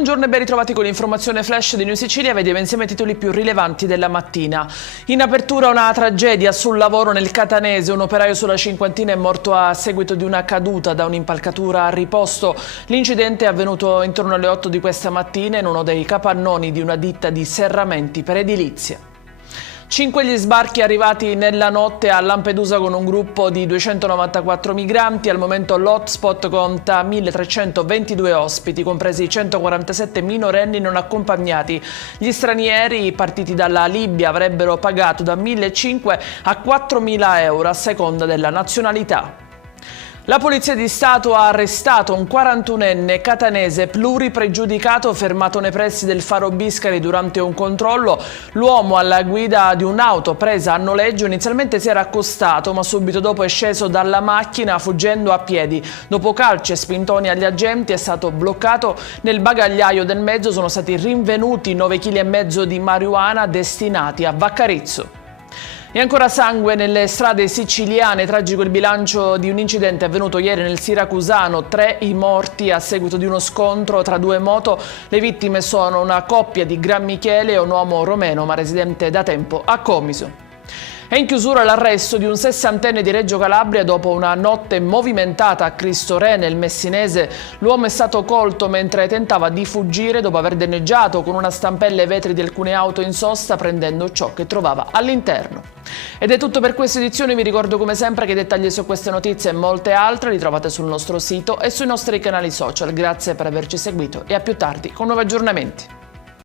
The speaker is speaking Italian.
Buongiorno e ben ritrovati con l'informazione flash di New Sicilia. Vediamo insieme i titoli più rilevanti della mattina. In apertura una tragedia sul lavoro nel Catanese. Un operaio sulla cinquantina è morto a seguito di una caduta da un'impalcatura a riposto. L'incidente è avvenuto intorno alle 8 di questa mattina in uno dei capannoni di una ditta di serramenti per edilizia. 5 gli sbarchi arrivati nella notte a Lampedusa con un gruppo di 294 migranti. Al momento l'hotspot conta 1.322 ospiti, compresi 147 minorenni non accompagnati. Gli stranieri partiti dalla Libia avrebbero pagato da 1.500 a 4.000 euro a seconda della nazionalità. La Polizia di Stato ha arrestato un 41enne catanese pluripregiudicato fermato nei pressi del Faro Biscari durante un controllo. L'uomo, alla guida di un'auto presa a noleggio, inizialmente si era accostato ma subito dopo è sceso dalla macchina fuggendo a piedi. Dopo calci e spintoni agli agenti è stato bloccato. Nel bagagliaio del mezzo sono stati rinvenuti 9,5 kg di marijuana destinati a Vaccarizzo. E ancora sangue nelle strade siciliane. Tragico il bilancio di un incidente avvenuto ieri nel Siracusano. 3 i morti a seguito di uno scontro tra 2 moto. Le vittime sono una coppia di Gran Michele e un uomo romeno ma residente da tempo a Comiso. È in chiusura l'arresto di un 60enne di Reggio Calabria dopo una notte movimentata a Cristo Re nel Messinese. L'uomo è stato colto mentre tentava di fuggire dopo aver danneggiato con una stampella i vetri di alcune auto in sosta prendendo ciò che trovava all'interno. Ed è tutto per questa edizione. Vi ricordo come sempre che i dettagli su queste notizie e molte altre li trovate sul nostro sito e sui nostri canali social. Grazie per averci seguito e a più tardi con nuovi aggiornamenti.